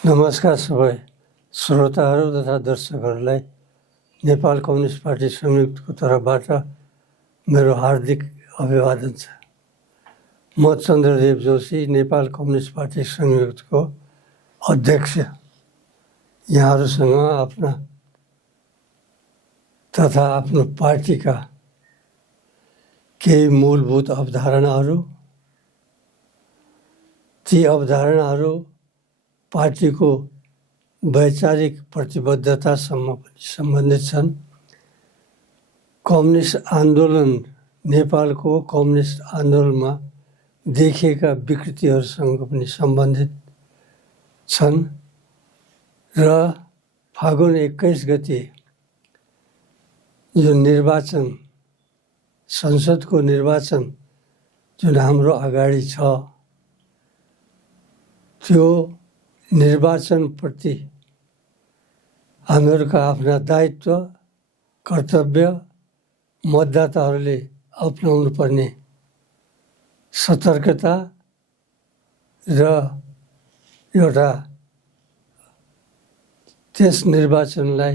नमस्कार सबै श्रोताहरू तथा दर्शकहरूलाई नेपाल कम्युनिस्ट पार्टी संयुक्तको तर्फबाट मेरो हार्दिक अभिवादन छ। म चन्द्रदेव जोशी, नेपाल कम्युनिस्ट पार्टी संयुक्तको अध्यक्ष, यहाँहरूसँग आफ्ना तथा आफ्नो पार्टीका केही मूलभूत अवधारणाहरू, ती अवधारणाहरू पार्टीको वैचारिक प्रतिबद्धतासम्म पनि सम्बन्धित छन्। कम्युनिस्ट आन्दोलन, नेपालको कम्युनिस्ट आन्दोलनमा देखिएका विकृतिहरूसँग पनि सम्बन्धित छन् र फागुन 21 गते जुन निर्वाचन, संसदको निर्वाचन जुन हाम्रो अगाडि छ, त्यो निर्वाचनप्रति हामीहरूका आफ्ना दायित्व, कर्तव्य, मतदाताहरूले अपनाउनु पर्ने सतर्कता र एउटा त्यस निर्वाचनलाई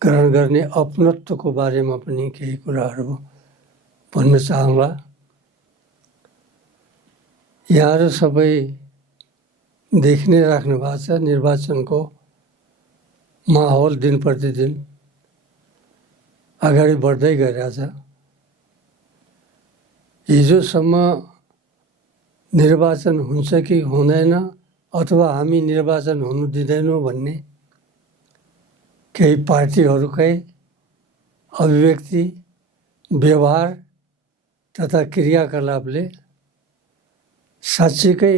ग्रहण गर्ने अपनत्वको बारेमा पनि केही कुराहरू भन्न चाहँला। यहाँहरू सबै देखिनै राख्नु भएको छ, निर्वाचनको माहौल दिन प्रतिदिन अगाडि बढ्दै गइरहेछ। हिजोसम्म निर्वाचन हुन्छ कि हुँदैन अथवा हामी निर्वाचन हुनु दिँदैनौँ भन्ने केही पार्टीहरूकै अभिव्यक्ति, व्यवहार तथा क्रियाकलापले साँच्चीकै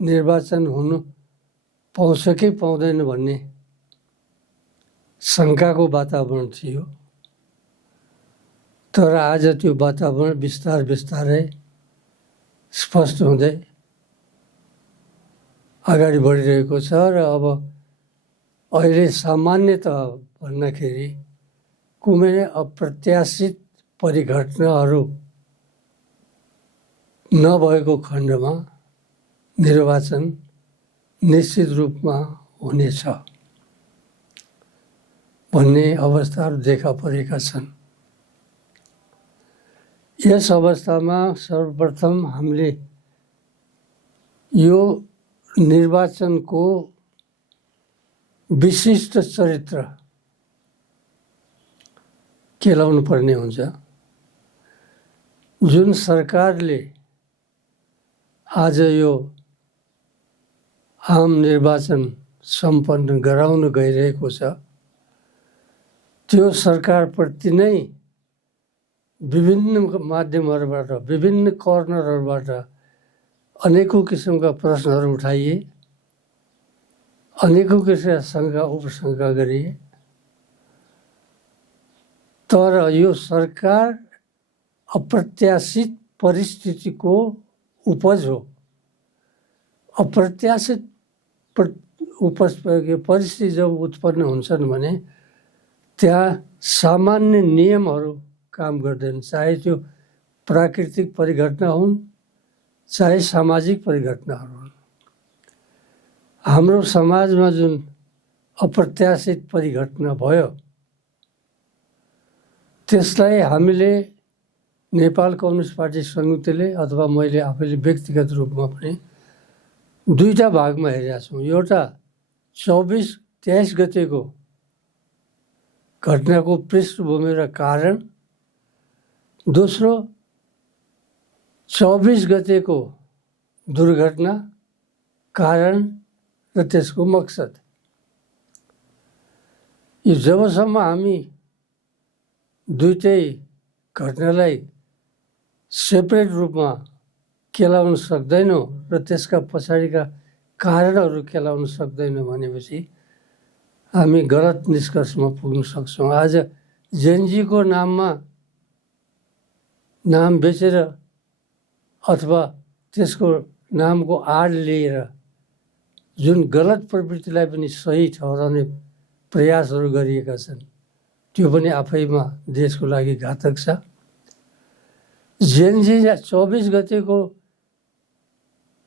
निर्वाचन हुनु पाउँछ कि पाउँदैन भन्ने शङ्काको वातावरण थियो। तर आज त्यो वातावरण बिस्तारै स्पष्ट हुँदै अगाडि बढिरहेको छ र अब अहिले सामान्यतः भन्दाखेरि कुनै अप्रत्याशित परिघटनाहरू नभएको खण्डमा निर्वाचन निश्चित रूपमा हुनेछ भन्ने अवस्थाहरू देखा परेका छन्। यस अवस्थामा सर्वप्रथम हामीले यो निर्वाचनको विशिष्ट चरित्र केलाउनु पर्ने हुन्छ। जुन सरकारले आज यो आम निर्वाचन सम्पन्न गराउन गइरहेको छ, त्यो सरकारप्रति नै विभिन्न माध्यमहरूबाट, विभिन्न कर्नरहरूबाट अनेकौँ किसिमका प्रश्नहरू उठाइए, अनेकौँ किसिमका शङ्का उपशङ्का गरिए। तर यो सरकार अप्रत्याशित परिस्थितिको उपज हो। अप्रत्याशित परिस्थिति जब उत्पन्न हुन्छन् भने त्यहाँ सामान्य नियमहरू काम गर्दैन, चाहे त्यो प्राकृतिक परिघटना हुन्, चाहे सामाजिक परिघटनाहरू हुन्। हाम्रो समाजमा जुन अप्रत्याशित परिघटना भयो, त्यसलाई हामीले नेपाल कम्युनिस्ट पार्टी संयुक्तले अथवा मैले आफैले व्यक्तिगत रूपमा पनि दुईटा भागमा हेरेका छौँ। एउटा 23 गतेको घटनाको पृष्ठभूमि र कारण, दोस्रो 24 गतेको दुर्घटना, कारण र त्यसको मकसद। यो जबसम्म हामी दुईटै घटनालाई सेपरेट रूपमा केलाउन सक्दैनौँ र त्यसका पछाडिका कारणहरू केलाउन सक्दैनौँ भनेपछि हामी गलत निष्कर्षमा पुग्न सक्छौँ। आज जेनजीको नाममा नाम बेचेर अथवा त्यसको नामको आड लिएर जुन गलत प्रवृत्तिलाई पनि सही ठहराउने प्रयासहरू गरिएका छन्, त्यो पनि आफैमा देशको लागि घातक छ। जेनजी 24 गतेको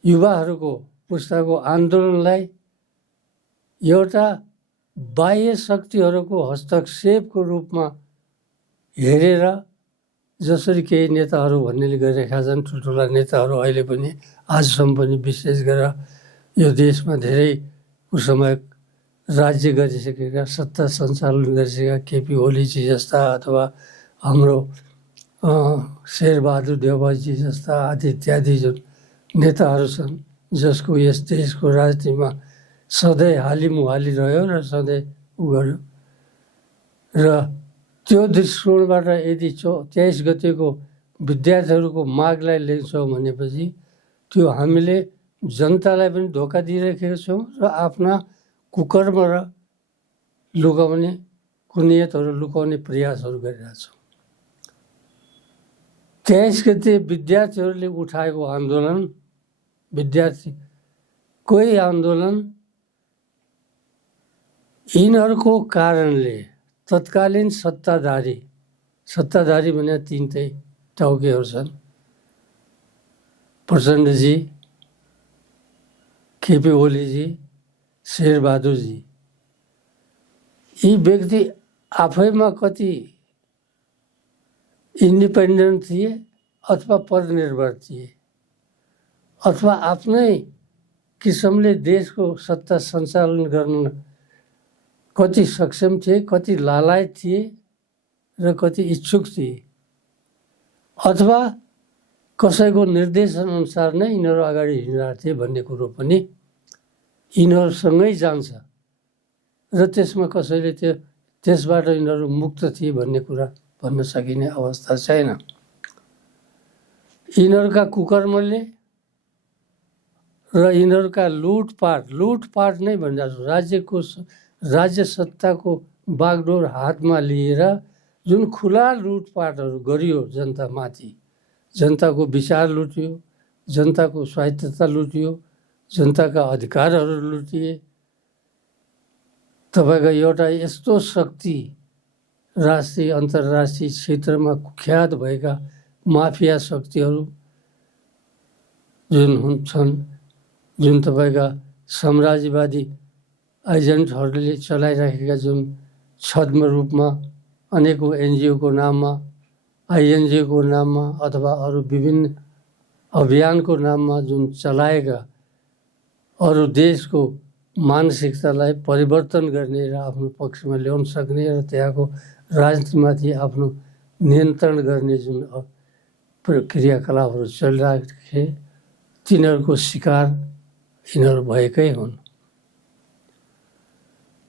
युवाहरूको पुस्ताको आन्दोलनलाई एउटा बाह्य शक्तिहरूको हस्तक्षेपको रूपमा हेरेर जसरी केही नेताहरू भन्नेले गरिरहेका छन्, ठुल्ठुला नेताहरू अहिले पनि आजसम्म पनि विशेष गरेर यो देशमा धेरै समय राज्य गरिसकेका, सत्ता सञ्चालन गरिसकेका केपी ओलीजी जस्ता अथवा हाम्रो शेरबहादुर देउवाजी जस्ता आदि इत्यादि जुन नेताहरू छन्, जसको यस देशको राजनीतिमा सधैँ हालिमुहाली रह्यो र सधैँ गर्यो। र त्यो दृष्टिकोणबाट यदि 23 गतेको विद्यार्थीहरूको मागलाई लिन्छौँ भनेपछि त्यो हामीले जनतालाई पनि धोका दिइरहेका छौँ र आफ्ना कुकर्म र लुकाउने कुनियतहरू लुकाउने प्रयासहरू गरिरहेछौँ। 23 गते विद्यार्थीहरूले उठाएको आन्दोलन, विद्यार्थीकै आन्दोलन यिनीहरूको कारणले तत्कालीन सत्ताधारी भने तिनटै टाउकेहरू छन्, प्रचण्डजी, केपी ओलीजी, शेरबहादुरजी। यी व्यक्ति आफैमा कति इन्डिपेन्डेन्ट थिए अथवा परनिर्भर थिए अथवा आफ्नै किसिमले देशको सत्ता सञ्चालन गर्न कति सक्षम थिए, कति लालायत थिए र कति इच्छुक थिए, अथवा कसैको निर्देशन अनुसार नै यिनीहरू अगाडि हिँडिरहेको थिए भन्ने कुरो पनि यिनीहरूसँगै जान्छ र त्यसमा कसैले त्यसबाट यिनीहरू मुक्त थिए भन्ने कुरा भन्न सकिने अवस्था छैन। यिनीहरूका कुकर्मले र यिनीहरूका लुटपाट नै भनिरहेको राज्य सत्ताको बागडोर हातमा लिएर जुन खुला लुटपाटहरू गरियो जनतामाथि, जनताको विचार लुटियो, जनताको स्वायत्तता लुटियो, जनताका अधिकारहरू लुटिए। तपाईँको एउटा यस्तो शक्ति राष्ट्रिय अन्तर्राष्ट्रिय क्षेत्रमा कुख्यात भएका माफिया शक्तिहरू जुन हुन्छन्, जुन तपाईँका साम्राज्यवादी एजेन्टहरूले चलाइराखेका जुन छद्म रूपमा अनेकौँ एनजिओको नाममा, आइएनजिओको नाममा अथवा अरू विभिन्न अभियानको नाममा जुन चलाएका अरू देशको मानसिकतालाई परिवर्तन गर्ने र आफ्नो पक्षमा ल्याउन सक्ने र त्यहाँको राजनीतिमाथि आफ्नो नियन्त्रण गर्ने जुन क्रियाकलापहरू चलिरहेका थिए, तिनीहरूको शिकार यिनीहरू भएकै हुन्।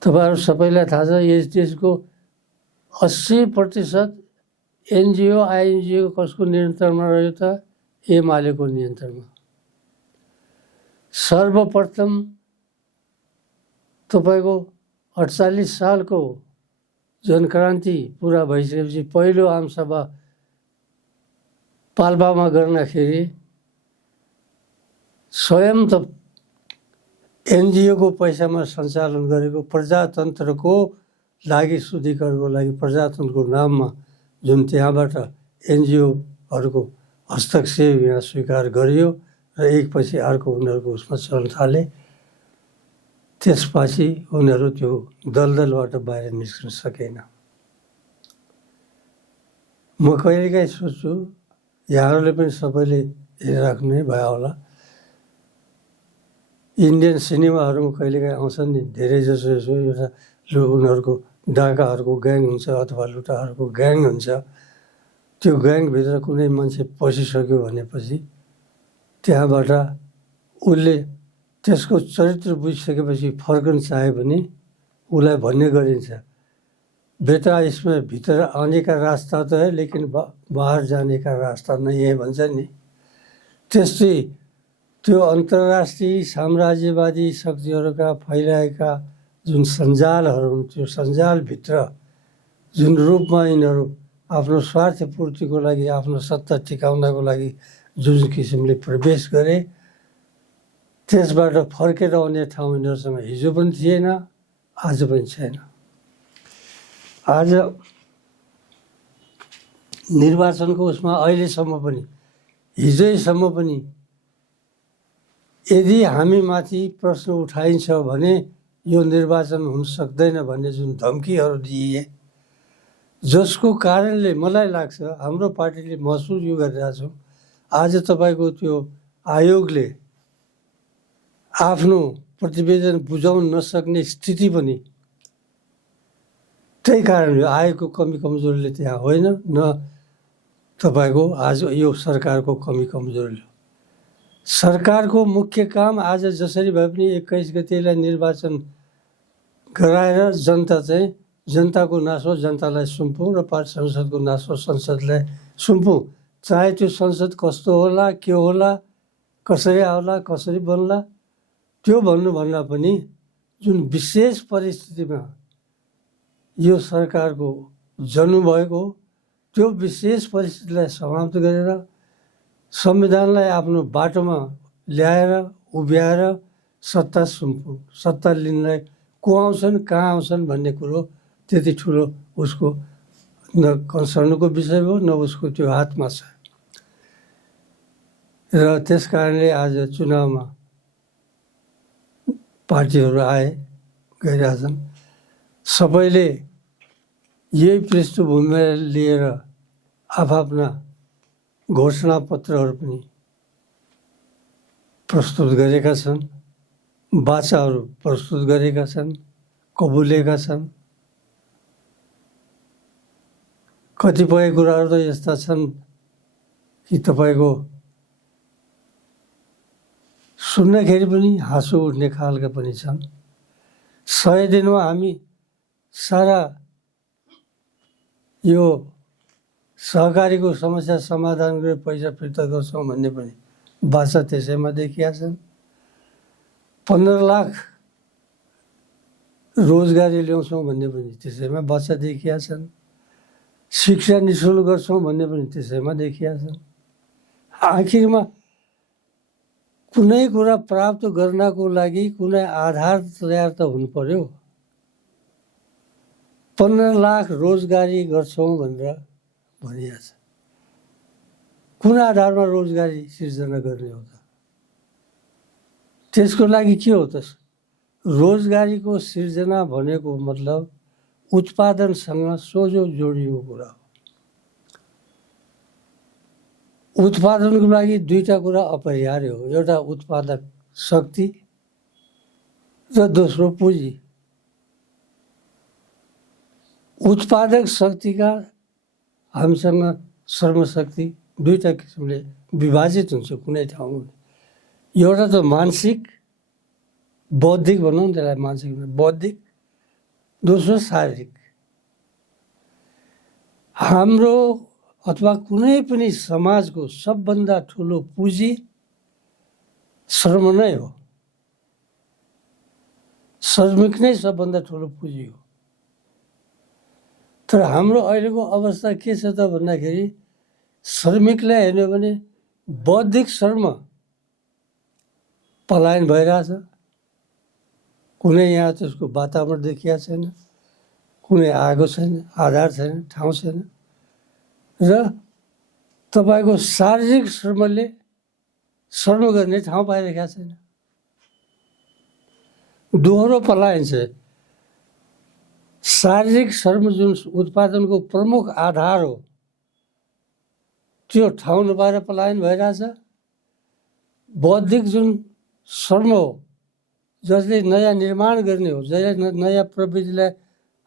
तपाईँहरू सबैलाई थाहा छ, यस देशको 80% एनजिओ आइएनजिओ कसको नियन्त्रणमा रह्यो त? एमालेको नियन्त्रणमा। सर्वप्रथम तपाईँको 48 सालको जनक्रान्ति पुरा भइसकेपछि पहिलो आमसभा पाल्पामा गर्दाखेरि स्वयं त एनजिओको पैसामा सञ्चालन गरेको प्रजातन्त्रको लागि, शुद्धिकरणको लागि प्रजातन्त्रको नाममा जुन त्यहाँबाट एनजिओहरूको हस्तक्षेप यहाँ स्वीकार गरियो र एकपछि अर्को उनीहरूको उसमा चल्न थाले। त्यसपछि उनीहरू त्यो दलदलबाट बाहिर निस्कन सकेन। म कहिलेकाहीँ सोच्छु, यहाँहरूले पनि सबैले हेरिराख्नु नै भयो होला, इन्डियन सिनेमाहरूमा कहिलेकाहीँ आउँछन् नि, धेरै जसो एउटा उनीहरूको डाकाहरूको ग्याङ हुन्छ अथवा लुटाहरूको ग्याङ हुन्छ। त्यो ग्याङभित्र कुनै मान्छे पसिसक्यो भनेपछि त्यहाँबाट उसले त्यसको चरित्र बुझिसकेपछि फर्कन चाह्यो भने उसलाई भन्ने गरिन्छ, बेटा इसमें भित्र आने का रास्ता तो है लेकिन बाहर जाने का रास्ता नहीं है भन्छ नि। त्यस्तै त्यो अन्तर्राष्ट्रिय साम्राज्यवादी शक्तिहरूका फैलाएका जुन सञ्जालहरू हुन्, त्यो सञ्जालभित्र जुन रूपमा यिनीहरू आफ्नो स्वार्थ पूर्तिको लागि, आफ्नो सत्ता टिकाउनको लागि जुन किसिमले प्रवेश गरे, त्यसबाट फर्केर आउने ठाउँ यिनीहरूसँग हिजो पनि थिएन, आज पनि छैन। आज निर्वाचनको उसमा अहिलेसम्म पनि, हिजैसम्म पनि यदि हामीमाथि प्रश्न उठाइन्छ भने यो निर्वाचन हुन सक्दैन भन्ने जुन धम्कीहरू दिए, जसको कारणले मलाई लाग्छ हाम्रो पार्टीले महसुस यो गरिरहेको छौँ, आज तपाईँको त्यो आयोगले आफ्नो प्रतिवेदन बुझाउन नसक्ने स्थिति पनि त्यही कारणले आयोगको कमी कमजोरीले त्यहाँ होइन, न तपाईँको आज यो सरकारको कमी कमजोरीले। सरकारको मुख्य काम आज जसरी भए पनि 21 गतेलाई निर्वाचन गराएर जनताको नासो जनतालाई सुम्पौँ र पार्टी संसदको नासो संसदलाई सुम्पौँ। चाहे त्यो संसद कस्तो होला, के होला, कसरी आउला, कसरी बन्ला, त्यो भन्नुभन्दा पनि जुन विशेष परिस्थितिमा यो सरकारको जन्म भएको, त्यो विशेष परिस्थितिलाई समाप्त गरेर संविधानलाई आफ्नो बाटोमा ल्याएर उभ्याएर सत्ता सुम्पौँ। सत्ता लिनलाई को आउँछन्, कहाँ आउँछन् भन्ने कुरो त्यति ठुलो उसको न कन्सर्नको विषय हो, न उसको त्यो हातमा छ। र त्यस कारणले आज चुनावमा पार्टीहरू आए, गइरहेछन्। सबैले यही पृष्ठभूमिमा लिएर आफ्ना घोषणापत्रहरू पनि प्रस्तुत गरेका छन्, वाचाहरू प्रस्तुत गरेका छन्, कबुलेका छन्। कतिपय कुराहरू त यस्ता छन् कि तपाईँको सुन्दाखेरि पनि हाँसो उठ्ने खालका पनि छन्। 100 दिनमा हामी सारा यो सहकारीको समस्या समाधान गरेर पैसा फिर्ता गर्छौँ भन्ने पनि वाचा त्यसैमा देखिया छन्। 15 लाख रोजगारी ल्याउँछौँ भन्ने पनि त्यसैमा वाचा देखिया छन्। शिक्षा निःशुल्क गर्छौँ भन्ने पनि त्यसैमा देखिया छन्। आखिरमा कुनै कुरा प्राप्त गर्नको लागि कुनै आधार तयार त हुनु पर्यो। 15 लाख रोजगारी गर्छौँ भनेर भनिया छ। कुन आधारमा रोजगारी सिर्जना गर्ने हो त? त्यसको लागि के हो त? रोजगारीको सिर्जना भनेको मतलब उत्पादनसँग सोझो जोडिएको कुरा हो। उत्पादनको लागि दुईटा कुरा अपरिहार्य हो। एउटा उत्पादक शक्ति र दोस्रो पुँजी। उत्पादक शक्तिका हामीसँग श्रमशक्ति दुईटा किसिमले विभाजित हुन्छ कुनै ठाउँमा। एउटा त मानसिक, बौद्धिक भनौँ न त्यसलाई, मानसिक बौद्धिक, दोस्रो शारीरिक। हाम्रो अथवा कुनै पनि समाजको सबभन्दा ठुलो पुँजी श्रम नै हो। श्रमिक नै सबभन्दा ठुलो पुँजी हो। तर हाम्रो अहिलेको अवस्था के छ त भन्दाखेरि श्रमिकलाई हेर्यो भने बौद्धिक श्रम पलायन भइरहेछ। कुनै यहाँ त्यसको वातावरण देखिया छैन, कुनै आगो छैन, आधार छैन, ठाउँ छैन। र तपाईँको शारीरिक श्रमले श्रम गर्ने ठाउँ पाइरहेका छैन। दोहोरो पलायन छ। शारीरिक श्रम जुन उत्पादनको प्रमुख आधार हो, त्यो ठाउँ नपाएर पलायन भइरहेछ। बौद्धिक जुन श्रम हो, जसले नयाँ निर्माण गर्ने हो, जसले नयाँ प्रविधिलाई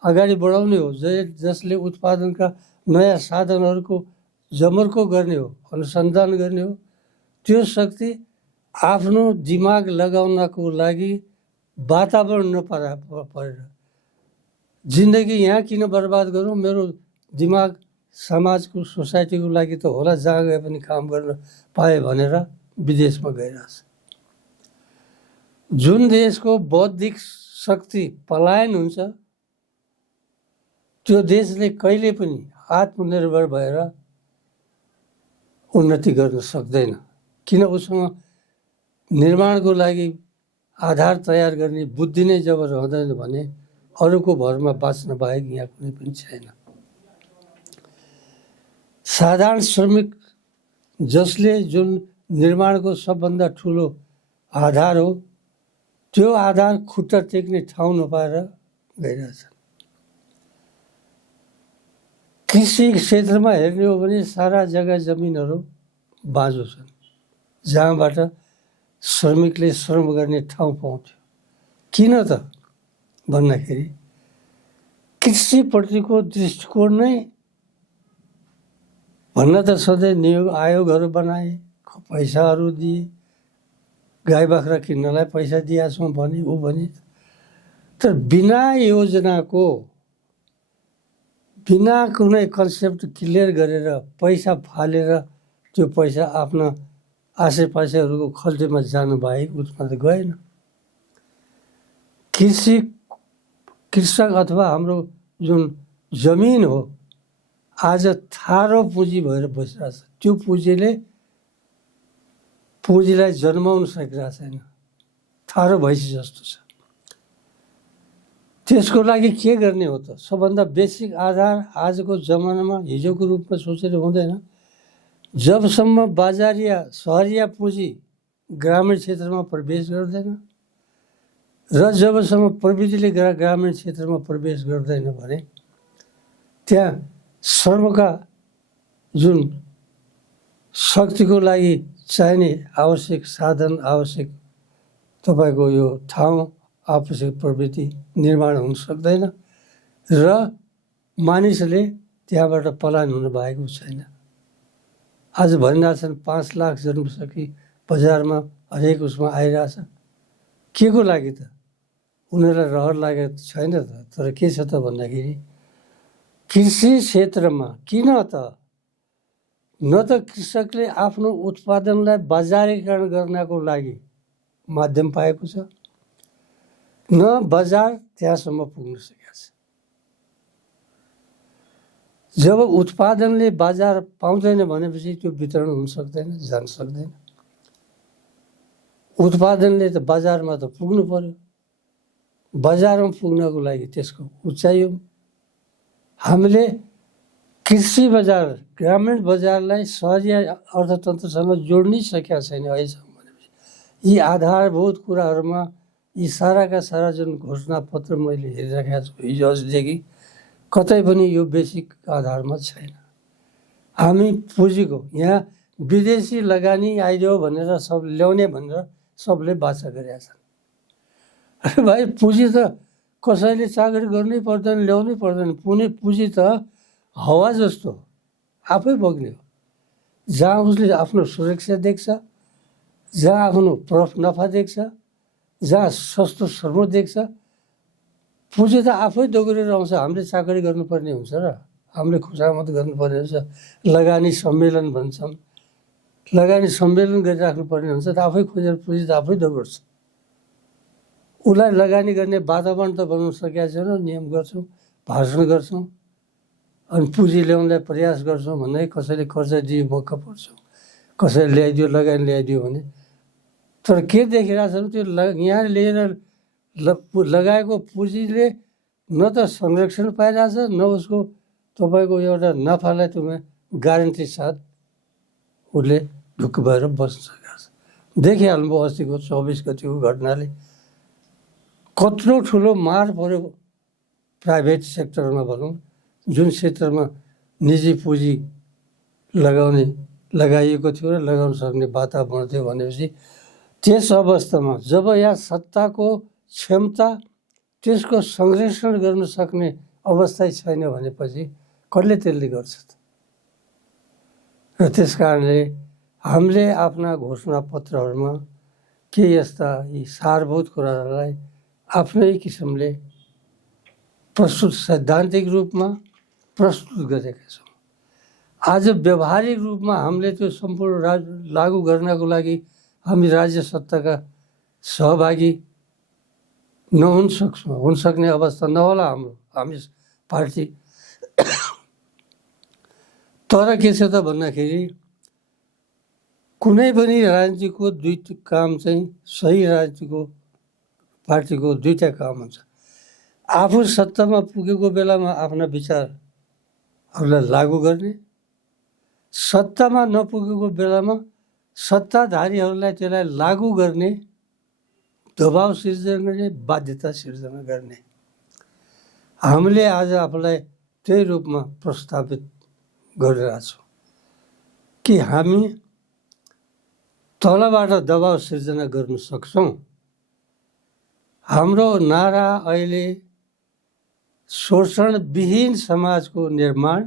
अगाडि बढाउने हो, जसले उत्पादनका नयाँ साधनहरूको जमर्को गर्ने हो, अनुसन्धान गर्ने हो, त्यो शक्ति आफ्नो दिमाग लगाउनको लागि वातावरण नपरेर जिन्दगी यहाँ किन बर्बाद गरौँ, मेरो दिमाग समाजको सोसाइटीको लागि त होला, जहाँ गए पनि काम गर्न पाए भनेर विदेशमा गइरहेछ। जुन देशको बौद्धिक शक्ति पलायन हुन्छ त्यो देशले कहिले पनि आत्मनिर्भर भएर उन्नति गर्न सक्दैन। किन? उसँग निर्माणको लागि आधार तयार गर्ने बुद्धि नै जब रहँदैन भने अरूको भरमा बाँच्न बाहेक यहाँ कुनै पनि छैन। साधारण श्रमिक जसले जुन निर्माणको सबभन्दा ठुलो आधार हो, त्यो आधार खुट्टा टेक्ने ठाउँ नपाएर गइरहेछन्। कृषि क्षेत्रमा हेर्ने हो भने सारा जग्गा जमिनहरू बाँझो छन्, जहाँबाट श्रमिकले श्रम गर्ने ठाउँ पाउँथ्यो। किन त भन्दाखेरि कृषिप्रतिको दृष्टिकोण नै भन्न त सधैँ नियोग आयोगहरू बनाए, पैसाहरू दिए, गाई बाख्रा किन्नलाई पैसा दिएछौँ भने ऊ भने, तर बिना योजनाको, बिना कुनै कन्सेप्ट क्लियर गरेर पैसा फालेर त्यो पैसा आफ्ना आसेपासेहरूको खल्तीमा जानु बाहेक उसमा त गएन। कृषक अथवा हाम्रो जुन जमिन हो आज थारो पुँजी भएर बसिरहेछ। त्यो पुँजीलाई जन्माउन सकिरहेको छैन, थारो भैँसी जस्तो छ। त्यसको लागि के गर्ने हो त? सबभन्दा बेसिक आधार आजको जमानामा हिजोको रूपमा सोचेर हुँदैन। जबसम्म बजारिया सहरिया पुँजी ग्रामीण क्षेत्रमा प्रवेश गर्दैन र जबसम्म प्रविधिले ग्रामीण क्षेत्रमा प्रवेश गर्दैन भने त्यहाँ श्रमका जुन शक्तिको लागि चाहिने आवश्यक साधन, आवश्यक तपाईँको यो ठाउँ, आवश्यक प्रवृत्ति निर्माण हुन सक्दैन र मानिसले त्यहाँबाट पलायन हुन भएको छैन। आज भनिरहेछन् 5 लाख जनसङ्ख्या बजारमा हरेक उसमा आइरहेछ। के को लागि त? उनीहरूलाई रहर लागेको छैन त। तर के छ त भन्दाखेरि कृषि क्षेत्रमा किन त न त कृषकले आफ्नो उत्पादनलाई बजारीकरण गर्नको लागि माध्यम पाएको छ, न बजार त्यहाँसम्म पुग्न सकेको छ। जब उत्पादनले बजार पाउँदैन भनेपछि त्यो वितरण हुन सक्दैन, जान सक्दैन। उत्पादनले त बजारमा त पुग्नु पर्यो। बजारमा पुग्नको लागि त्यसको उचाइ हो। हामीले कृषि बजार, ग्रामीण बजारलाई सहरिया अर्थतन्त्रसँग जोड्नै सकेका छैन अहिलेसम्म भनेपछि यी आधारभूत कुराहरूमा यी साराका सारा जुन घोषणापत्र मैले हेरिराखेको छु हिजो अस्तिदेखि कतै पनि यो बेसिक आधारमा छैन। हामी पुँजीको यहाँ विदेशी लगानी आइदियो भनेर सब ल्याउने भनेर सबले बाचा गरेका छन्। अरे भाइ, पुँजी त कसैले चाकरी गर्नै पर्दैन, ल्याउनै पर्दैन। पुँजी त हावा जस्तो आफै बग्ने हो। जहाँ उसले आफ्नो सुरक्षा देख्छ, जहाँ आफ्नो नफा देख्छ, जहाँ सस्तो श्रम देख्छ, पुँजी त आफै दोहोरेर आउँछ। हामीले चाकरी गर्नुपर्ने हुन्छ र हामीले खुसामत गर्नुपर्ने हुन्छ। लगानी सम्मेलन भन्छौँ, लगानी सम्मेलन गरिराख्नुपर्ने हुन्छ त आफै खोजेर पुँजी त आफै दोहोर्छ। उसलाई लगानी गर्ने वातावरण त बनाउन सकेका छैनौँ। नियम गर्छौँ, भाषण गर्छौँ, अनि पुँजी ल्याउनलाई प्रयास गर्छौँ भन्दै कसैले कर्जा दियो मक्क पर्छौँ, कसैले ल्याइदियो लगानी ल्याइदियो भने। तर के देखिरहेछौँ त्यो यहाँ लिएर लगाएको पुँजीले न त संरक्षण पाइरहेछ, न उसको तपाईँको एउटा नफालाई तपाईँ ग्यारेन्टी साथ उसले ढुक्क भएर बस्न सकेको छ। देखिहाल्नुभयो अस्तिको 24 गतिको घटनाले कत्रो ठुलो मार पर्यो प्राइभेट सेक्टरमा भनौँ, जुन क्षेत्रमा निजी पुँजी लगाइएको थियो र लगाउन सक्ने वातावरण थियो भनेपछि त्यस अवस्थामा जब यहाँ सत्ताको क्षमता त्यसको संरक्षण गर्न सक्ने अवस्था छैन भनेपछि कसले त्यसले गर्छ त? र त्यस कारणले हामीले आफ्ना घोषणापत्रहरूमा के यस्ता यी सारभूत कुराहरूलाई आफ्नै किसिमले प्रस्तुत, सैद्धान्तिक रूपमा प्रस्तुत गरेका छौँ। आज व्यवहारिक रूपमा हामीले त्यो सम्पूर्ण लागू गर्नको लागि हामी राज्य सत्ताका सहभागी नहुन सक्ने अवस्था नहोला हामी पार्टी। तर के छ त भन्दाखेरि कुनै पनि राजनीतिको काम चाहिँ सही राजनीतिको पार्टीको दुईटा काम हुन्छ। आफू सत्तामा पुगेको बेलामा आफ्ना विचारहरूलाई लागू गर्ने, सत्तामा नपुगेको बेलामा सत्ताधारीहरूलाई त्यसलाई लागू गर्ने दबाव सिर्जना गर्ने, बाध्यता सिर्जना गर्ने। हामीले आज आफूलाई त्यही रूपमा प्रस्तावित गरिरहेछौँ कि हामी तलबाट दबाव सिर्जना गर्न सक्छौँ। हाम्रो नारा अहिले शोषणविहीन समाजको निर्माण,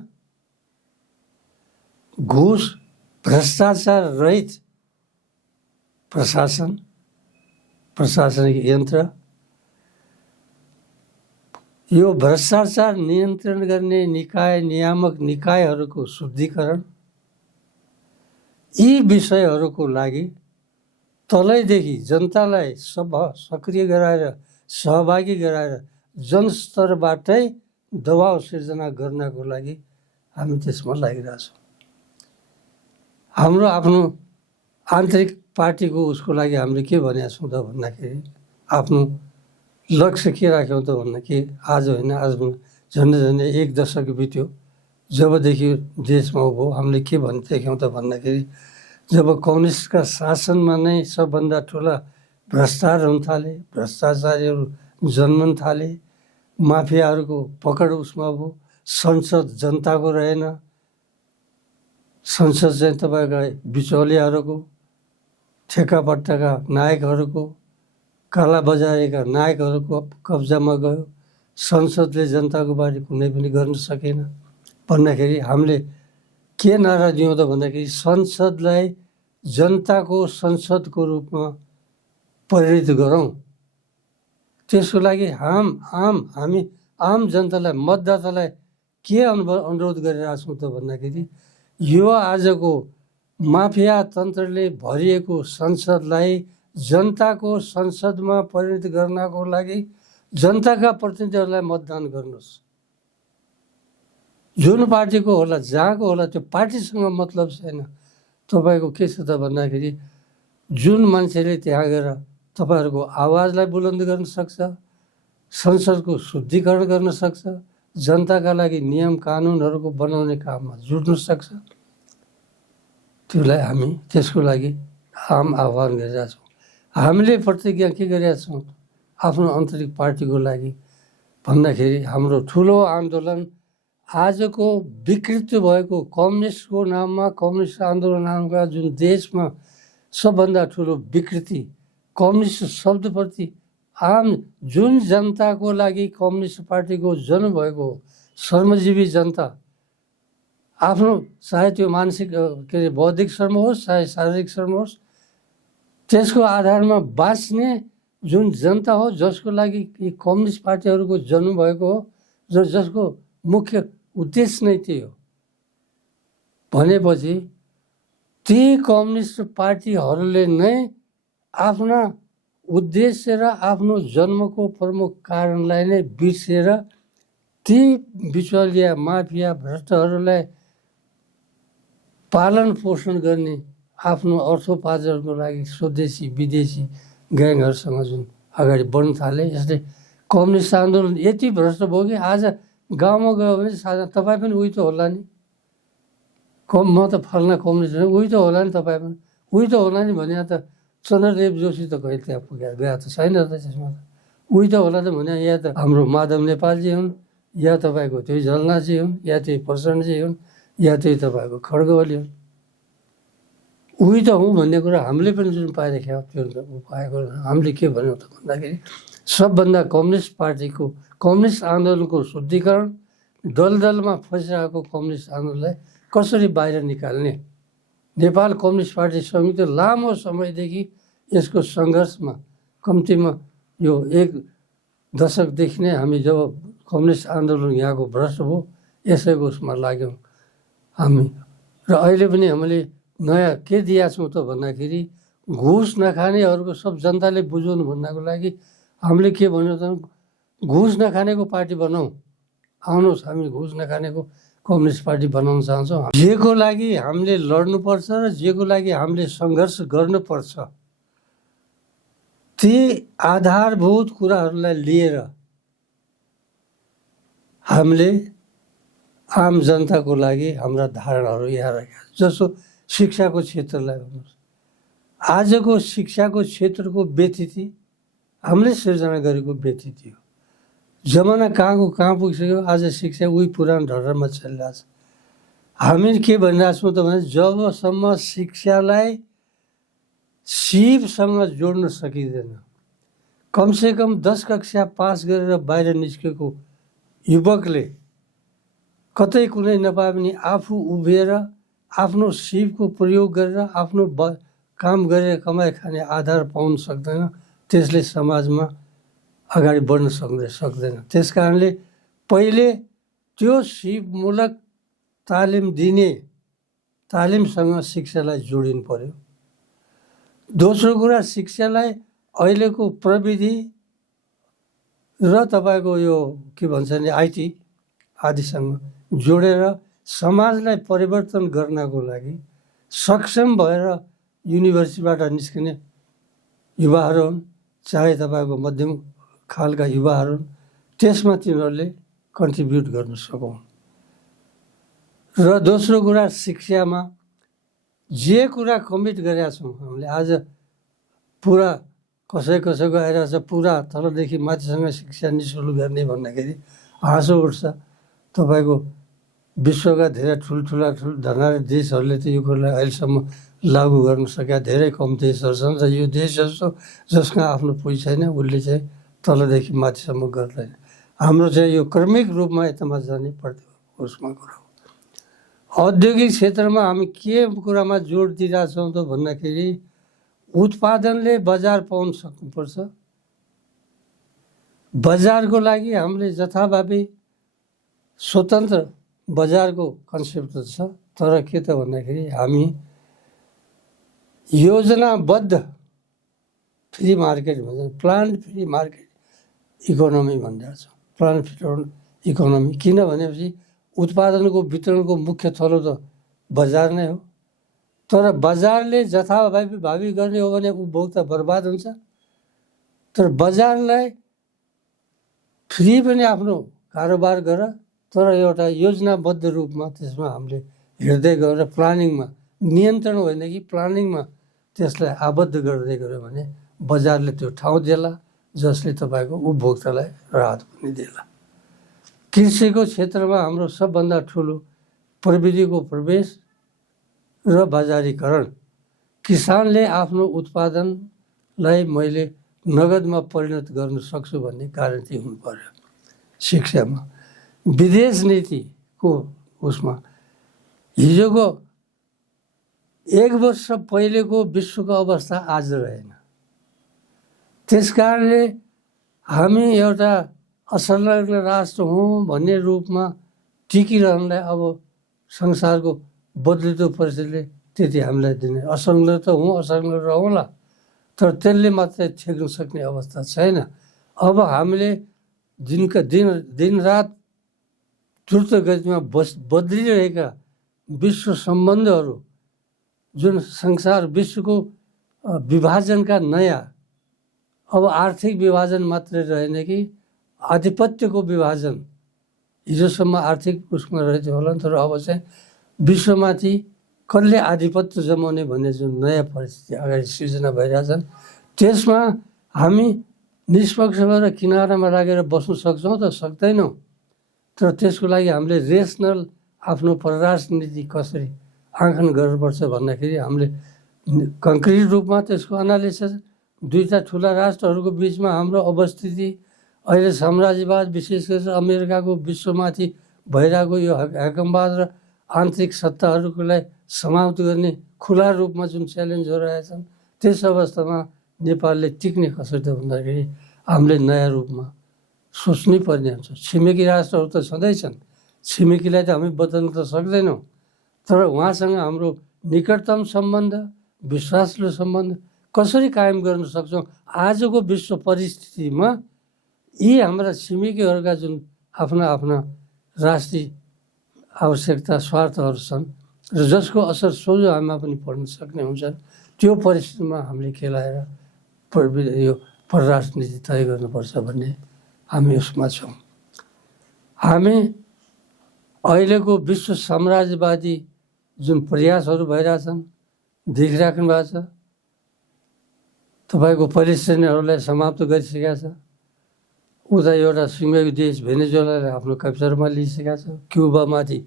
घुस भ्रष्टाचार रहित प्रशासनिक यन्त्र, यो भ्रष्टाचार नियन्त्रण गर्ने निकाय, नियामक निकायहरूको शुद्धिकरण, यी विषयहरूको लागि तलैदेखि जनतालाई सक्रिय गराएर, सहभागी गराएर जनस्तरबाटै दबाव सिर्जना गर्नको लागि हामी त्यसमा लागिरहेछौँ। हाम्रो आफ्नो आन्तरिक पार्टीको उसको लागि हामीले के भनेका छौँ त भन्दाखेरि, आफ्नो लक्ष्य के राख्यौँ त भन्दाखेरि, आज होइन, आज झन्डै 1 दशक बित्यो जबदेखि देशमा उभो, हामीले के भन्थ्यौँ त भन्दाखेरि, जब कम्युनिस्टका शासनमा नै सबभन्दा ठुला भ्रष्टाचार हुन थाले, भ्रष्टाचारीहरू जन्मन थाले, माफियाहरूको पकड उसमा भयो, संसद जनताको रहेन, संसद चाहिँ तपाईँका बिचौलियाहरूको, ठेक्कापट्टाका नायकहरूको, कालाबजारीका नायकहरूको कब्जामा गयो, संसदले जनताको बारे कुनै पनि गर्न सकेन भन्दाखेरि हामीले के नारा दियौँ त भन्दाखेरि, संसदलाई जनताको संसदको रूपमा परिणत गरौँ। त्यसको लागि हामी आम जनतालाई, मतदातालाई के अनुरोध गरिरहेछौँ त भन्दाखेरि, यो आजको माफिया तन्त्रले भरिएको संसदलाई जनताको संसदमा परिणत गर्नको लागि जनताका प्रतिनिधिहरूलाई मतदान गर्नुहोस्। जुन पार्टीको होला, जहाँको होला, त्यो पार्टीसँग मतलब छैन। तपाईँको के छ त भन्दाखेरि, जुन मान्छेले त्यहाँ गएर तपाईँहरूको आवाजलाई बुलन्द गर्न सक्छ, संसदको शुद्धिकरण गर्न सक्छ, जनताका लागि नियम कानुनहरूको बनाउने काममा जुट्न सक्छ, त्यसलाई हामी त्यसको लागि आह्वान गरिरहेछौँ। हामीले प्रतिज्ञा के गरेका छौँ आफ्नो आन्तरिक पार्टीको लागि भन्दाखेरि, हाम्रो ठुलो आन्दोलन आजको विकृत भएको कम्युनिस्टको नाममा, कम्युनिस्ट आन्दोलन नामका जुन देशमा सबभन्दा ठुलो विकृति कम्युनिस्ट शब्दप्रति, आम जुन जनताको लागि कम्युनिस्ट पार्टीको जन्म भएको श्रमजीवी जनता, आफ्नो चाहे त्यो मानसिक के अरे बौद्धिक श्रम होस्, चाहे शारीरिक श्रम होस्, त्यसको आधारमा बाँच्ने जुन जनता हो, जसको लागि यी कम्युनिस्ट पार्टीहरूको जन्म भएको हो, जसको मुख्य उद्देश्य नै त्यही हो भनेपछि, ती कम्युनिस्ट पार्टीहरूले नै आफ्ना उद्देश्य र आफ्नो जन्मको प्रमुख कारणलाई नै बिर्सेर ती बिचौलिया माफिया भ्रष्टहरूलाई पालन पोषण गर्ने आफ्नो अर्थोपार्जनको लागि स्वदेशी विदेशी ग्याङहरूसँग जुन अगाडि बढ्न थाले। जस्तै कम्युनिस्ट आन्दोलन यति भ्रष्ट भयो कि आज गाउँमा गयो भने साझा तपाईँ पनि उही त होला नि, म त फल्ना कम्युनिस्ट उही त होला नि, तपाईँ पनि उही त होला नि भने त चन्द्रदेव जोशी त कहिले त्यहाँ पुगेर गएको त छैन त। त्यसमा त उही त होला त भने या त हाम्रो माधव नेपालजी हुन्, या तपाईँको त्यही झलनाथजी हुन्, या त्यही प्रचण्डजी हुन्, या त्यही तपाईँको खड्ग ओली हुन्। उही त हुँ भन्ने कुरा हामीले पनि जुन पाइरहेको त्यो पाएको हामीले के भन्यौँ त भन्दाखेरि, सबभन्दा कम्युनिस्ट पार्टीको कम्युनिस्ट आन्दोलनको शुद्धिकरण, दलदलमा फसिरहेको कम्युनिस्ट आन्दोलनलाई कसरी बाहिर निकाल्ने। नेपाल कम्युनिस्ट पार्टी समिति लामो समयदेखि यसको सङ्घर्षमा, कम्तीमा यो 1 दशकदेखि नै हामी जब कम्युनिस्ट आन्दोलन यहाँको भ्रष्ट भयो यसैको उसमा लाग्यौँ हामी। र अहिले पनि हामीले नयाँ के दिएका छौँ त भन्दाखेरि, घुस नखानेहरूको सब जनताले बुझाउनु भन्नको लागि हामीले के भन्यौँ त, घुस नखानेको पार्टी बनाऊ, आउनुहोस् हामी घुस नखानेको कम्युनिस्ट पार्टी बनाउन चाहन्छौँ। जेको लागि हामीले लड्नुपर्छ र जेको लागि हामीले सङ्घर्ष गर्नुपर्छ, ती आधारभूत कुराहरूलाई लिएर हामीले आम जनताको लागि हाम्रा धारणाहरू यहाँ राखेका। जस्तो शिक्षाको क्षेत्रलाई भन्नुहोस्, आजको शिक्षाको क्षेत्रको व्यतिथि हामीले सिर्जना गरेको व्यक्ति हो। जमाना कहाँको कहाँ पुगिसक्यो, आज शिक्षा उही पुरानो ढर्डरमा चलिरहेको छ। हामी के भनिरहेको छौँ त भने जबसम्म शिक्षालाई सिपसँग जोड्न सकिँदैन, कमसेकम 10 कक्षा पास गरेर बाहिर निस्केको युवकले कतै कुनै नपाए पनि आफू उभिएर आफ्नो सिपको प्रयोग गरेर आफ्नो काम गरेर कमाइ खाने आधार पाउन सक्दैन, त्यसले समाजमा अगाडि बढ्न सक्दैन। त्यस कारणले पहिले त्यो सिपमूलक तालिम दिने तालिमसँग शिक्षालाई जोडिनु पर्यो। दोस्रो कुरा, शिक्षालाई अहिलेको प्रविधि र तपाईँको यो के भन्छ नि आइटी आदिसँग जोडेर समाजलाई परिवर्तन गर्नको लागि सक्षम भएर युनिभर्सिटीबाट निस्किने युवाहरू हुन्, चाहे तपाईँको मध्यम खालका युवाहरू हुन्, त्यसमा तिनीहरूले कन्ट्रिब्युट गर्न सकौँ। र दोस्रो कुरा, शिक्षामा जे कुरा कमिट गरेका छौँ हामीले, आज पुरा कसैको आइरहेछ पुरा तलदेखि माथिसँग शिक्षा निःशुल्क गर्ने भन्दाखेरि हाँसो उठ्छ। तपाईँको विश्वका धेरै ठुल्ठुला धनाढ्य देशहरूले त यो कुरालाई अहिलेसम्म लागू गर्न सकेका धेरै कम देशहरू छन् र यो देशहरू जसका आफ्नो पुँजी छैन उसले चाहिँ तलदेखि माथिसम्म गर्दैन। हाम्रो चाहिँ यो क्रमिक रूपमा यतामा जाने उसमा कुरा हो। औद्योगिक क्षेत्रमा हामी के कुरामा जोड दिइरहेछौँ त भन्दाखेरि उत्पादनले बजार पाउन सक्नुपर्छ। बजारको लागि हामीले जथाभावी स्वतन्त्र बजारको कन्सेप्ट त छ, तर के त भन्दाखेरि हामी योजनाबद्ध फ्री मार्केट भन्छ, प्लान्ड फ्री मार्केट इकोनोमी भनिरहेको छ। प्लान्ड फ्री इकोनोमी किन भनेपछि उत्पादनको वितरणको मुख्य थलो त बजार नै हो, तर बजारले जथाभावी गर्ने हो भने उपभोक्ता बर्बाद हुन्छ। तर बजारलाई फ्री पनि आफ्नो कारोबार गर, तर एउटा योजनाबद्ध रूपमा त्यसमा हामीले हिँड्दै गएर प्लानिङमा, नियन्त्रण होइन कि प्लानिङमा त्यसलाई आबद्ध गर्दै गऱ्यो भने बजारले त्यो ठाउँ देला जसले तपाईँको उपभोक्तालाई राहत पनि देला। कृषिको क्षेत्रमा हाम्रो सबभन्दा ठुलो प्रविधिको प्रवेश र बजारीकरण। किसानले आफ्नो उत्पादनलाई मैले नगदमा परिणत गर्न सक्छु भन्ने ग्यारेन्टी हुनु पर्यो। शिक्षामा विदेश नीतिको उसमा हिजोको 1 वर्ष पहिलेको विश्वको अवस्था आज रहेन। त्यस कारणले हामी एउटा असंलग्न राष्ट्र हौँ भन्ने रूपमा टिकिरहनलाई अब संसारको बदलिदो परिस्थितिले त्यति हामीलाई दिने। असंलग्न त हौँ, असंलग्न रहौँला, तर त्यसले मात्रै ठेक्न सक्ने अवस्था छैन। अब हामीले दिनरात द्रुत गतिमा बदलिरहेका विश्व सम्बन्धहरू, जुन संसार विश्वको विभाजनका नयाँ, अब आर्थिक विभाजन मात्रै रहेन कि आधिपत्यको विभाजन। हिजोसम्म आर्थिक उसमा रहेको होला, तर अब चाहिँ विश्वमाथि कसले आधिपत्य जमाउने भन्ने जुन नयाँ परिस्थिति अगाडि सिर्जना भइरहेछन्, त्यसमा हामी निष्पक्ष भएर किनारामा लागेर बस्न सक्छौँ त सक्दैनौँ। तर त्यसको लागि हामीले रेसनल आफ्नो परराष्ट्र नीति कसरी आँकन गर्नुपर्छ भन्दाखेरि हामीले कङ्क्रिट रूपमा त्यसको एनालिसिस, दुईवटा ठुला राष्ट्रहरूको बिचमा हाम्रो अवस्थिति, अहिले साम्राज्यवाद विशेष गरेर अमेरिकाको विश्वमाथि भइरहेको यो हेकमवाद र आन्तरिक सत्ताहरूलाई समाप्त गर्ने खुला रूपमा जुन च्यालेन्जहरू आएछन्, त्यस अवस्थामा नेपालले टिक्ने कसरी त भन्दाखेरि हामीले नयाँ रूपमा सोच्नै पर्ने हुन्छ। छिमेकी राष्ट्रहरू त छँदैछन्, छिमेकीलाई त हामी बदल्न त सक्दैनौँ, तर उहाँसँग हाम्रो निकटतम सम्बन्ध, विश्वासले सम्बन्ध कसरी कायम गर्न सक्छौँ। आजको विश्व परिस्थितिमा यी हाम्रा छिमेकीहरूका जुन आफ्ना आफ्ना राष्ट्रिय आवश्यकता स्वार्थहरू छन् र जसको असर सोझो हामीमा पनि पर्न सक्ने हुन्छन्, त्यो परिस्थितिमा हामीले खेलाएर यो परराष्ट्र नीति तय गर्नुपर्छ भन्ने हामी उसमा छौँ। हामी अहिलेको विश्व साम्राज्यवादी जुन प्रयासहरू भइरहेछन् देखिराख्नु भएको छ, तपाईँको पैलेस्टाइनहरूलाई समाप्त गरिसकेका छ। उता एउटा छिमेकी देश भेनेजुएलाले आफ्नो कब्जामा लिइसकेका छ। क्युबामाथि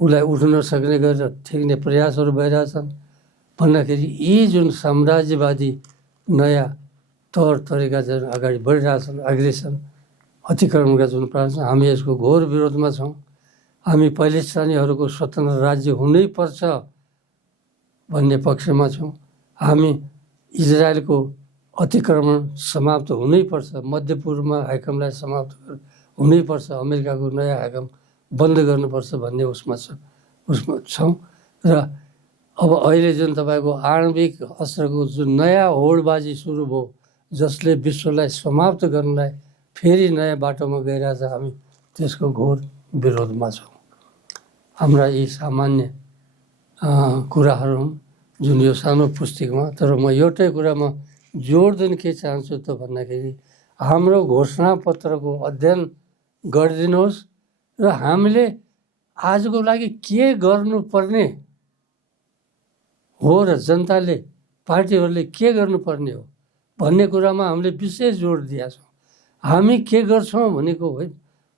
उसलाई उठ्न नसक्ने गरेर ठेक्ने प्रयासहरू भइरहेछन् भन्दाखेरि यी जुन साम्राज्यवादी नयाँ तौर तरिका चाहिँ अगाडि बढिरहेछन्, एग्रेसन अतिक्रमणका जुन प्रावधान छ, हामी यसको घोर विरोधमा छौँ। हामी पैलेस्टाइनीहरूको स्वतन्त्र राज्य हुनैपर्छ भन्ने पक्षमा छौँ। हामी इजरायलको अतिक्रमण समाप्त हुनैपर्छ, मध्यपूर्वमा हाइकमलाई समाप्त हुनैपर्छ, अमेरिकाको नयाँ हाइकम बन्द गर्नुपर्छ भन्ने उसमा छौँ। र अब अहिले जुन तपाईँको आणविक अस्त्रको जुन नयाँ होडबाजी सुरु भयो, जसले विश्वलाई समाप्त गर्नलाई फेरि नयाँ बाटोमा गइरहेछ, हामी त्यसको घोर विरोधमा छौँ। हाम्रा यी सामान्य कुराहरू हुन् जुन यो सानो पुस्तिकामा। तर म एउटै कुरामा जोड दिन के चाहन्छु त भन्दाखेरि हाम्रो घोषणापत्रको अध्ययन गरिदिनुहोस् र हामीले आजको लागि के गर्नुपर्ने हो र जनताले, पार्टीहरूले के गर्नुपर्ने हो भन्ने कुरामा हामीले विशेष जोड दिएका छौँ। हामी के गर्छौँ भनेको होइन,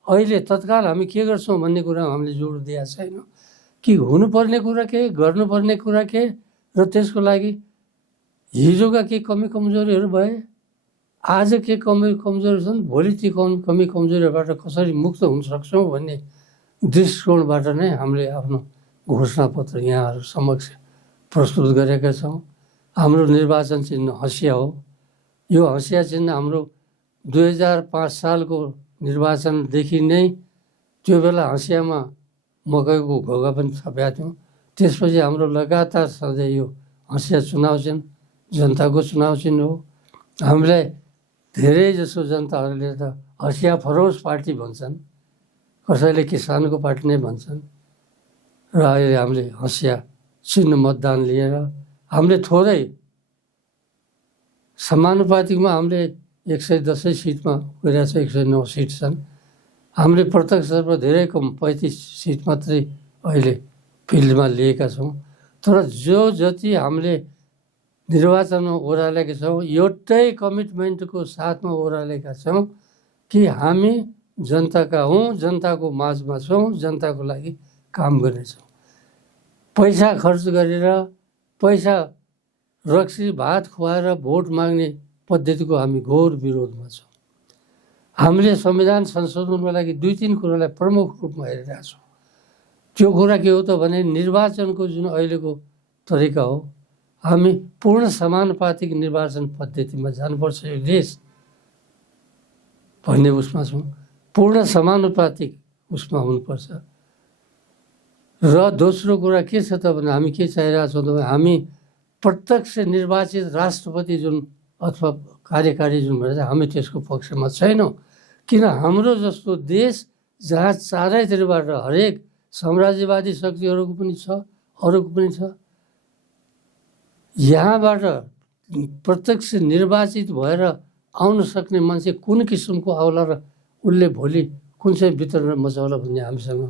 अहिले तत्काल हामी के गर्छौँ भन्ने कुरामा हामीले जोड दिएका छैन कि हुनुपर्ने कुरा के, गर्नुपर्ने कुरा के, र त्यसको लागि हिजोका के कमी कमजोरीहरू भए, आज के कमी कमजोरी छन्, भोलि ती कमी कमजोरीहरूबाट कसरी मुक्त हुन सक्छौँ भन्ने दृष्टिकोणबाट नै हामीले आफ्नो घोषणापत्र यहाँहरू समक्ष प्रस्तुत गरेका छौँ। हाम्रो निर्वाचन चिन्ह हँसिया हो। यो हँसिया चिन्ह हाम्रो 2005 सालको निर्वाचनदेखि नै त्यो बेला हँसियामा मकैको घोगा पनि छापेका थियौँ। त्यसपछि हाम्रो लगातार सधैँ यो हँसिया चुनाव चिन्ह जनताको चुनाव चिन्ह हो। हामीलाई धेरै जसो जनताहरूले त हँसिया फरोस पार्टी भन्छन्, कसैले किसानको पार्टी नै भन्छन्। र अहिले हामीले हँसिया चिन्ह मतदान लिएर हामीले थोरै समानुपातिकमा हामीले 110 सिटमा गइरहेको छ, 109 सिट छन्। हामीले प्रत्यक्ष रूपमा धेरै कम 35 सिट मात्रै अहिले फिल्डमा लिएका छौँ। तर जो जति हामीले निर्वाचनमा ओह्रालेका छौँ, एउटै कमिटमेन्टको साथमा ओह्रालेका छौँ कि हामी जनताका हौँ, जनताको माझमा छौँ, जनताको लागि काम गर्नेछौँ। पैसा खर्च गरेर, पैसा रक्सी भात खुवाएर भोट माग्ने पद्धतिको हामी घोर विरोधमा छौँ। हामीले संविधान संशोधनको लागि 2-3 कुरालाई प्रमुख रूपमा हेरिरहेका छौँ। त्यो कुरा के हो त भने निर्वाचनको जुन अहिलेको तरिका हो, हामी पूर्ण समानुपातिक निर्वाचन पद्धतिमा जानुपर्छ यो देश भन्ने उसमा छौँ। पूर्ण समानुपातिक उसमा हुनुपर्छ। र दोस्रो कुरा के छ त भने हामी के चाहिरहेछौँ त भने हामी प्रत्यक्ष निर्वाचित राष्ट्रपति जुन अथवा कार्यकारी जुन भन्छ, हामी त्यसको पक्षमा छैनौँ। किन हाम्रो जस्तो देश जहाँ चारैतिरबाट हरेक साम्राज्यवादी शक्तिहरूको पनि छ, अरूको पनि छ, यहाँबाट प्रत्यक्ष निर्वाचित भएर आउन सक्ने मान्छे कुन किसिमको आउला र उसले भोलि कुन चाहिँ वितरण मचाउला भन्ने हामीसँग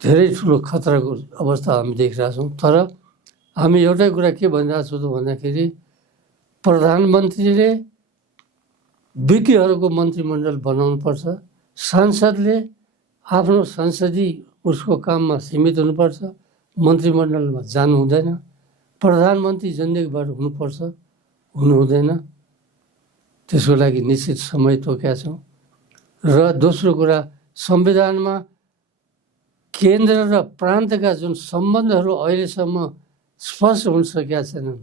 धेरै ठुलो खतराको अवस्था हामी देखिरहेछौँ। तर हामी एउटै कुरा के भनिरहेको छौँ त भन्दाखेरि प्रधानमन्त्रीले विज्ञहरूको मन्त्रीमण्डल बनाउनुपर्छ, सांसदले आफ्नो संसदीय उसको काममा सीमित हुनुपर्छ, मन्त्रीमण्डलमा जानु हुँदैन, प्रधानमन्त्री जिन्दगीभर हुनुपर्छ, हुनु हुँदैन। त्यसको लागि निश्चित समय तोकेका छौँ। र दोस्रो कुरा, संविधानमा केन्द्र र प्रान्तका जुन सम्बन्धहरू अहिलेसम्म स्पष्ट हुन सकेका छैनन्।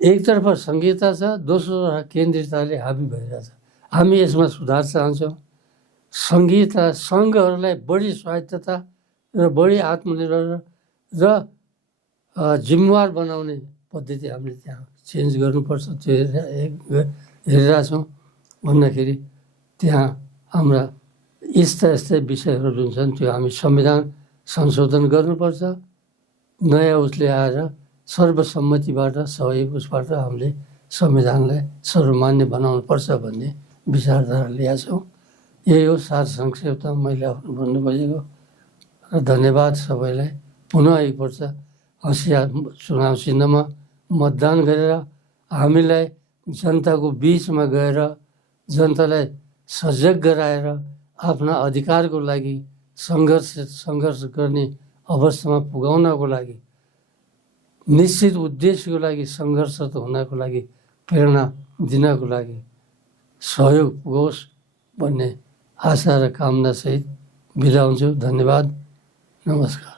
एकतर्फ संहिता छ, दोस्रो केन्द्रियताले हाबी भइरहेछ। हामी यसमा सुधार चाहन्छौँ। संहिता सङ्घहरूलाई बढी स्वायत्तता र बढी आत्मनिर्भर र जिम्मेवार बनाउने पद्धति हामीले त्यहाँ चेन्ज गर्नुपर्छ। त्यो हेरिरहेछौँ भन्दाखेरि त्यहाँ हाम्रा यस्ता विषयहरू जुन छन् त्यो हामी संविधान संशोधन गर्नुपर्छ। नयाँ उसले आएर सर्वसम्मतिबाट सहयोग उसबाट हामीले संविधानलाई सर्वमान्य बनाउनुपर्छ भन्ने विचारधारा ल्याएका छौँ। यही हो सार संक्षेपमा मैले आफ्नो भन्नु खोजेको। र धन्यवाद सबैलाई। पुनः एकपल्ट हँसिया चुनाव चिन्हमा मतदान गरेर हामीलाई जनताको बिचमा गएर जनतालाई सजग गराएर आफ्ना अधिकारको लागि सङ्घर्ष गर्ने अवस्थामा पुगाउनको लागि निश्चित उद्देश्यको लागि सङ्घर्ष हुनको लागि प्रेरणा दिनको लागि सहयोग पुगोस् भन्ने आशा र कामनासहित बिदा हुन्छु। धन्यवाद, नमस्कार।